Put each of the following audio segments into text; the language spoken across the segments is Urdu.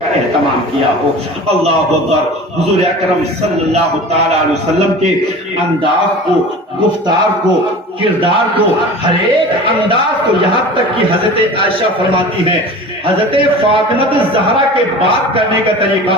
اہتمام کیا ہو۔ اللہ اکبر۔ حضور اکرم صلی اللہ تعالیٰ علیہ وسلم کے انداز کو، گفتار کو، کردار کو، ہر ایک انداز کو، یہاں تک کہ حضرت عائشہ فرماتی ہیں حضرت فاطمہ الزہرا کے بات کرنے کا طریقہ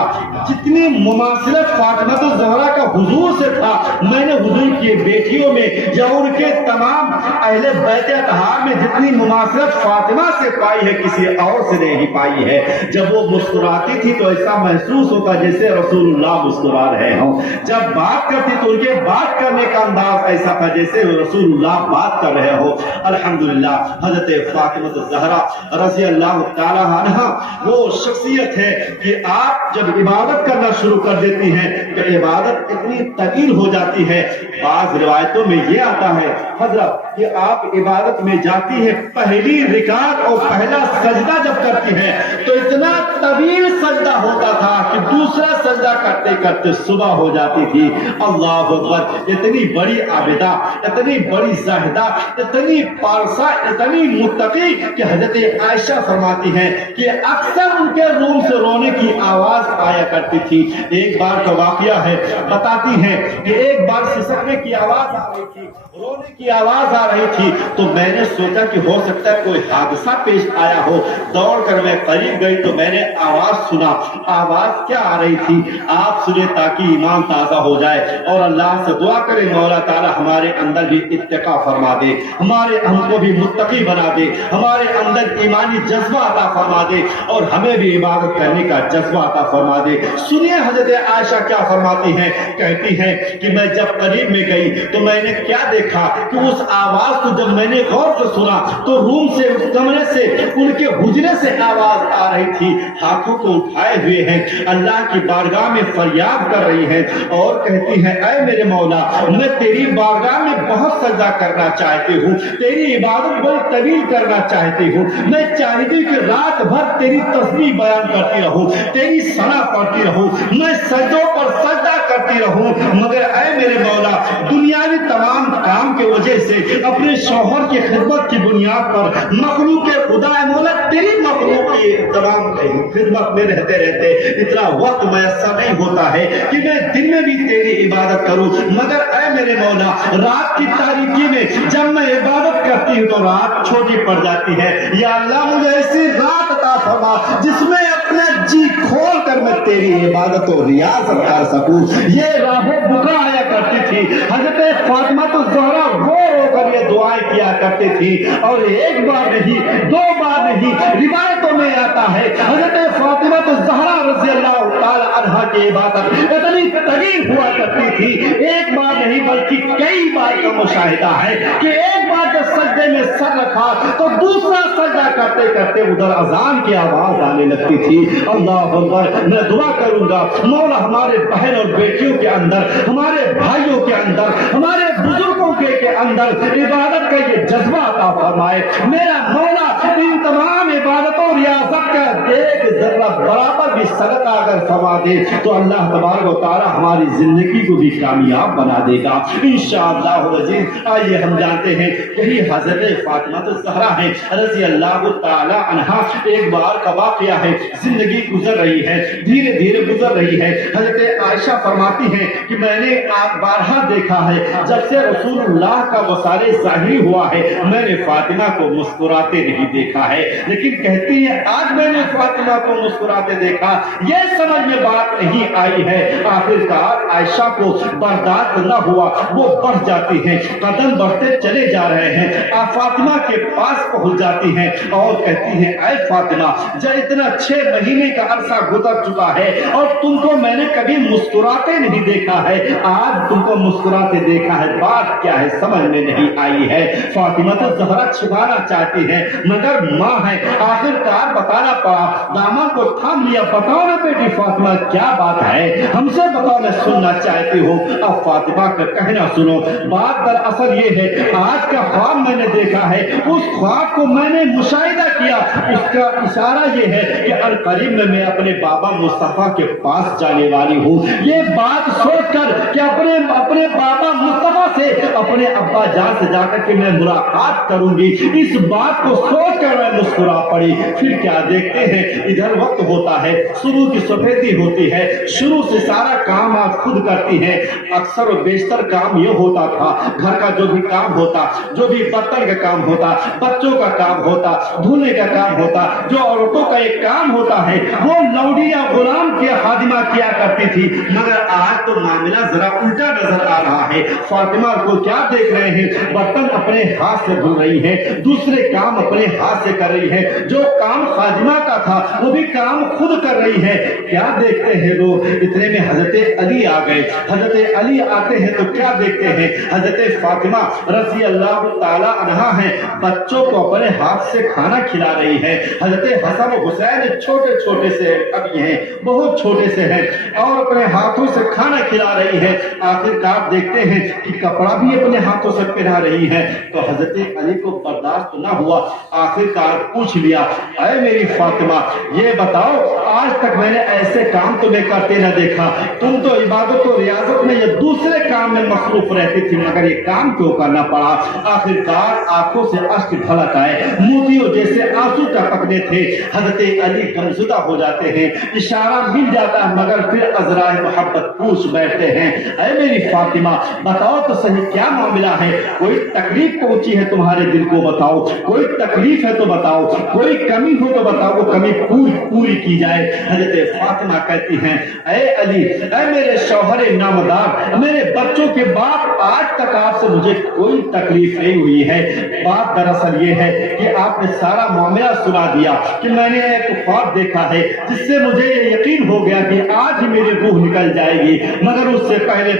جتنی مماثلت فاطمہ الزہرا کا حضور سے تھا، میں نے حضور کی بیٹیوں میں یا ان کے تمام اہل بیت اطہار میں جتنی مماثلت فاطمہ سے پائی ہے کسی اور سے نہیں پائی ہے۔ جب وہ مسکراتی تھی تو ایسا محسوس ہوتا جیسے رسول اللہ مسکرا رہے ہوں، جب بات کرتی تو ان کے بات کرنے کا انداز ایسا تھا جیسے رسول اللہ بات کر رہے ہو۔ الحمدللہ حضرت فاطمہ الزہرا رضی اللہ تعالی عنہ وہ شخصیت ہے کہ آپ جب عبادت کرنا شروع کر دیتی ہیں تو عبادت اتنی طویل ہو جاتی ہے۔ بعض روایتوں میں یہ آتا ہے حضرت کہ آپ عبادت میں جاتی ہے، پہلی رکعت اور پہلا سجدہ جب کرتی ہیں تو اتنا طویل سجدہ ہوتا تھا کہ دوسرا سجدہ کرتے کرتے صبح ہو جاتی تھی۔ اللہ اکبر۔ اتنی بڑی عابدہ، اتنی بڑی زاہدہ، اتنی پارسا، اتنی متقی کہ حضرت عائشہ فرماتی ہیں کہ اکثر ان کے روم سے رونے کی آواز آیا کرتی تھی۔ ایک بار کا واقعہ ہے، بتاتی ہیں کہ ایک بار سسکنے کی آواز آ رہی تھی، رونے کی آواز آ رہی تھی، تو میں نے سوچا کہ ہو سکتا ہے کوئی حادثہ پیش آیا ہو۔ دوڑ کر میں قریب گئی تو میں نے آواز سنا۔ آواز کیا آ رہی تھی آپ سنیں تاکہ ایمان تازہ ہو جائے، اور اللہ سے دعا کرے مولا تعالی ہمارے اندر بھی اتقا فرما دے، ہم کو بھی متقی بنا دے، ہمارے اندر ایمانی جذبہ عطا فرما دے، اور ہمیں بھی عبادت کرنے کا جذبہ عطا فرما دے۔ سنیے حضرت عائشہ کیا فرماتی ہیں، کہتی ہیں کہ میں جب قریب میں گئی تو میں نے کیا دیکھا کہ اس آواز کو جب میں نے غور سے سنا تو روم سے، اس کمرے سے، ان کے حجرے سے آواز آ رہی تھی، ہاتھوں کو اٹھائے ہوئے ہیں، اللہ کی بارگاہ میں فریاد کر رہی ہیں اور کہتی ہیں اے میرے مولا میں تیری بارگاہ میں بہت سجدہ کرنا چاہتی ہوں، تیری عبادت بڑی طویل کرنا چاہتی ہوں، میں چاہتی ہوں کہ رات بھر تیری تسبیح بیان کرتی رہوں، تیری ثنا پڑھتی رہوں، میں سجدوں پر سجدہ کرتی رہوں، مگر اے میرے مولا دنیاوی تمام کام کے وجہ سے اپنے شوہر کی خدمت کی بنیاد پر مخلوق خدا مولا تیری مخلوق کی تمام خدمت میں رہتے رہتے اتنا وقت میسر نہیں ہوتا ہے کہ میں دن میں بھی تیری عبادت کروں، مگر اے میرے مولا رات کی تاریکی میں جب میں عبادت کرتی ہوں تو رات چھوٹی پڑ جاتی ہے، یا اللہ مجھے ایسی رات عطا فرما جس میں اپنا جی کھول کر میں تیری عبادت و ریاضت کر سکوں۔ یہ راہ بکرا آیا کرتی تھی حضرت فاطمہ الزہرا، رو رو کر یہ دعائیں کیا کرتی تھی، اور ایک بار نہیں دو بار نہیں، روایتوں میں آتا ہے حضرت فاطمہ الزہرا رضی اللہ تعالی عنہا کی عبادت اتنی طویل ہوا کرتی تھی، ایک بار نہیں بلکہ کئی بار کا مشاہدہ ہے کہ ایک بار جب سجدے میں سر رکھا تو دوسرا سجدہ کرتے کرتے ادھر اذان کی آواز آنے لگتی تھی۔ اللہ اکبر۔ میں دعا کروں گا مولا ہمارے بہن اور بیٹیوں کے اندر، ہمارے بھائیوں کے اندر، ہمارے بزرگوں کے اندر عبادت کا یہ جذبہ عطا فرمائے۔ میرا مولا ان تمام عبادتوں ریاضت کا ایک ذرہ برابر بھی صدقہ اگر فرما دے تو اللہ تبارک و تعالی ہماری زندگی کو بھی کامیاب بنا دے گا انشاءاللہ العزیز۔ آئیے ہم جانتے ہیں یہی حضرت فاطمہ الزہرا ہے رضی اللہ تعالی عنہا۔ ایک بار کا واقعہ ہے، زندگی گزر رہی ہے، دھیرے دھیرے گزر رہی ہے۔ حضرت عائشہ فرماتی ہیں کہ میں نے بارہا دیکھا ہے جب سے رسول اللہ کا وصال ظاہری ہوا ہے میں نے فاطمہ کو مسکراتے نہیں دیکھا ہے، لیکن کہتی ہے آج میں نے فاطمہ کو مسکراتے دیکھا، یہ سمجھ میں بات نہیں آئی ہے۔ آخرکار عائشہ کو برداشت نہ ہوا، وہ بڑھ جاتی ہیں، قدم بڑھتے چلے جا رہے ہیں، فاطمہ کے پاس پہنچ جاتی ہیں اور کہتی ہیں اے فاطمہ جب اتنا 6 مہینے کا عرصہ گزر چکا ہے اور تم کو میں نے کبھی مسکراتے نہیں دیکھا ہے، آج تم کو مسکراتے دیکھا ہے، بات کیا ہے سمجھ میں نہیں آئی ہے۔ فاطمہ الزہرا چھپانا چاہتی ہے مگر ماں ہے، آخرکار بتانا پڑا، دامن کو تھام لیا، بتاؤ نا بیٹی فاطمہ کیا بات ہے، ہم سے بتاؤ، میں سننا چاہتی ہوں۔ اب فاطمہ کا کہنا سنو، بات دراصل یہ ہے آج کا خواب میں نے دیکھا ہے، اس خواب کو میں نے مشاہدہ کیا؟ اس کا اشارہ یہ ہے کہ القریب میں اپنے بابا مصطفیٰ کے پاس جانے والی ہوں۔ یہ بات سوچ کر کہ اپنے بابا مصطفیٰ سے اپنے ابا جان سے جا کر کے میں ملاقات کروں گی، اس بات کو سوچ کر میں مسکرا پڑی۔ پھر کیا دیکھتے ہیں، ادھر وقت ہوتا ہے، صبح کی سفیدی ہوتی ہے، شروع سے سارا کام آپ خود کرتی ہیں۔ اکثر و بیشتر کام یہ ہوتا تھا، گھر کا جو بھی کام ہوتا، جو بھی برتن کا کام ہوتا، بچوں کا کام ہوتا، دھونے کا کام ہوتا، جو عورتوں کا ایک کام ہوتا ہے وہ لوڈی یا غلام کے خادمہ کیا کرتی تھی۔ مگر آج تو معاملہ ذرا الٹا نظر آ رہا ہے۔ فاطمہ کو کیا دیکھ رہے ہیں؟ برتن اپنے ہاتھ سے دھو رہی ہے، دوسرے کام اپنے ہاتھ سے کر رہی ہے، جو کام خادمہ کا تھا وہ بھی کام خود کر رہی ہے۔ کیا دیکھتے ہیں لوگ؟ اتنے میں حضرت علی آ گئے۔ حضرت علی آتے ہیں تو کیا دیکھتے ہیں؟ حضرت فاطمہ رضی اللہ تعالی عنہا ہیں، بچوں کو اپنے ہاتھ سے کھانا کھلا رہی ہے۔ حضرت حسن و حسین چھوٹے چھوٹے سے ابھی ہیں، بہت چھوٹے سے ہیں، اور اپنے ہاتھوں سے کھانا کھلا رہی ہے۔ آخر کار دیکھتے ہیں کہ کپڑا بھی اپنے ہاتھوں سے پہنا رہی ہے۔ تو حضرت علی کو برداشت نہ ہوا، آخر کار پوچھ لیا، اے میری فاطمہ یہ بتاؤ، آج تک میں نے ایسے کام تمہیں کرتے نہ دیکھا، تم تو عبادت و ریاضت میں یا دوسرے کام میں مصروف رہتی تھی، مگر یہ کام کیوں کرنا پڑا؟ آخر کار آنکھوں سے اشک ڈھلک آئے، موتیوں جیسے آنسو ٹپکنے تھے۔ حضرت علی غمزدہ ہو جاتے ہیں، اشارہ مل جاتا ہے، مگر پھر عذرائے محبت پوچھ بیٹھتے ہیں، اے میری فاطمہ بتاؤ تو صحیح کیا معاملہ ہے؟ کوئی تکلیف پہنچی ہے تمہارے دل کو؟ بتاؤ، کوئی تکلیف ہے تو بتاؤ، کوئی کمی ہو تو بتاؤ، وہ کمی پوری کی جائے۔ حضرت فاطمہ کہتی ہیں، اے علی، اے میرے شوہر نامدار، میرے بچوں کے باپ، آج تک آپ سے مجھے کوئی تکلیف نہیں ہوئی ہے۔ بات دراصل یہ ہے کہ آپ نے سارا معاملہ سنا دیا کہ میں نے ایک خواب دیکھا ہے جس سے مجھے یہ یقین ہو گیا کہ آج ہی میری روح نکل جائے گی، مگر اس سے پہلے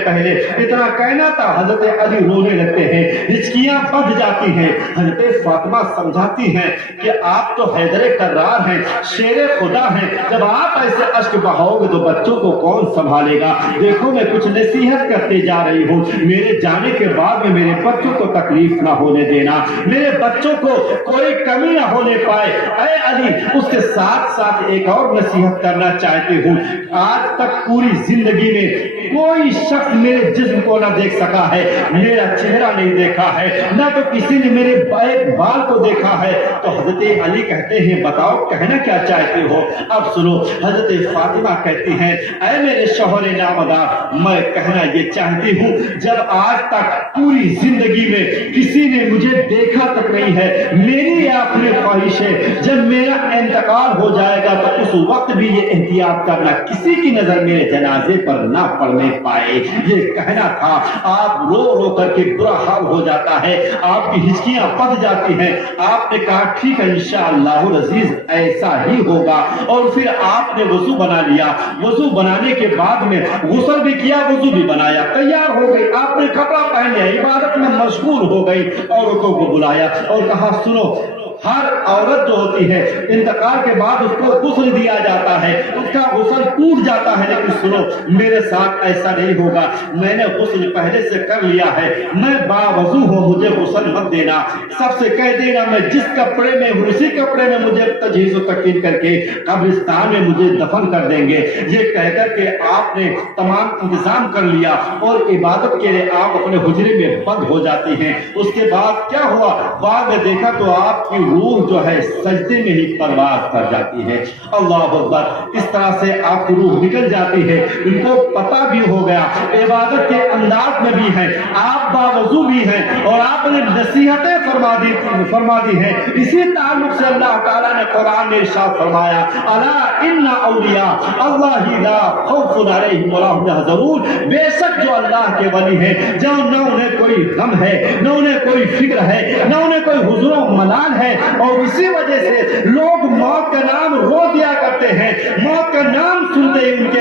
اتنا کہنا تھا۔ حضرت علی رونے لگتے ہیں، ہچکیاں بندھ جاتی ہیں۔ حضرت فاطمہ سمجھاتی ہیں کہ آپ تو حیدر کرار ہیں، شیر خدا ہیں، جب آپ ایسے اشک بہاؤ گے تو بچوں کو کون سنبھالے گا؟ دیکھو میں کچھ نصیحت کرتے جا رہی ہوں، میرے جانے کے بعد میں میرے بچوں کو تکلیف نہ ہونے دینا، میرے بچوں کو کوئی کمی نہ ہونے پائے۔ اے علی، اس کے ساتھ ساتھ ایک اور نصیحت کرنا چاہتی ہوں، آج تک پوری زندگی میں کوئی شخص میرے جسم کو نہ دیکھ سکا ہے، میرا چہرہ نہیں دیکھا ہے، نہ تو کسی نے میرے بال کو دیکھا ہے۔ تو حضرت علی کہتے ہیں، بتاؤ کہنا کیا چاہتے ہو؟ اب سنو، حضرت فاطمہ کہتی ہیں، اے میرے شوہر نامدار، میں کہنا یہ چاہتی ہوں، جب آج تک پوری زندگی میں کسی نے مجھے دیکھا تک نہیں ہے، میری آخری خواہش ہے جب میرا انتقال ہو جائے گا تو اس وقت بھی یہ احتیاط کرنا کسی کی نظر میرے جنازے پر نہ پڑنے پائے۔ یہ کہنا تھا۔ آپ رو رو کر کے برا حال ہو جاتا ہے، آپ کی ہچکیاں بندھ جاتی ہیں۔ آپ نے کہا ٹھیک ہے انشاءاللہ العزیز ایسا ہی ہوگا، اور پھر آپ نے وضو بنا لیا۔ وضو بنانے کے بعد میں غسل بھی کیا، وضو بھی بنایا، تیار ہو گئی، آپ نے کپڑا پہن لیا، عبادت میں مشغول ہو گئی، عورتوں کو بلایا اور کہا سنو، ہر عورت جو ہوتی ہے انتقال کے بعد اس کو غسل دیا جاتا ہے، اس کا غسل ٹوٹ جاتا ہے، لیکن سنو میرے ساتھ ایسا نہیں ہوگا، میں نے غسل پہلے سے کر لیا ہے، میں باوضو ہوں، مجھے غسل مت دینا، سب سے کہہ دینا میں جس کپڑے میں ہوں اسی کپڑے میں مجھے تجہیز و تکفین کر کے قبرستان میں مجھے دفن کر دیں گے۔ یہ کہہ کر کے آپ نے تمام انتظام کر لیا اور عبادت کے لیے آپ اپنے حجرے میں بند ہو جاتی ہیں۔ اس کے بعد کیا ہوا؟ بعد میں دیکھا تو آپ کی روح جو ہے سجدے میں ہی پرواز کر جاتی ہے۔ اللہ اکبر، اس طرح سے آپ کی روح نکل جاتی ہے۔ ان کو پتا بھی ہو گیا، عبادت کے انداز میں بھی ہیں، آپ باوضو بھی ہیں، اور آپ نے نصیحتیں فرما دی ہیں۔ اسی تعلق سے اللہ تعالیٰ نے قرآن میں ارشاد فرمایا، الا ان اولیاء اللہ لا خوف علیہم ولا هم يحزنون، بے شک جو اللہ کے ولی ہیں، جہاں نہ انہیں کوئی غم ہے، نہ انہیں کوئی فکر ہے، نہ انہیں کوئی حزن و ملال ہے، اور اسی وجہ سے لوگ موت کا نام رو دیا کرتے ہیں، موت کا نام سنتے ہی ان کے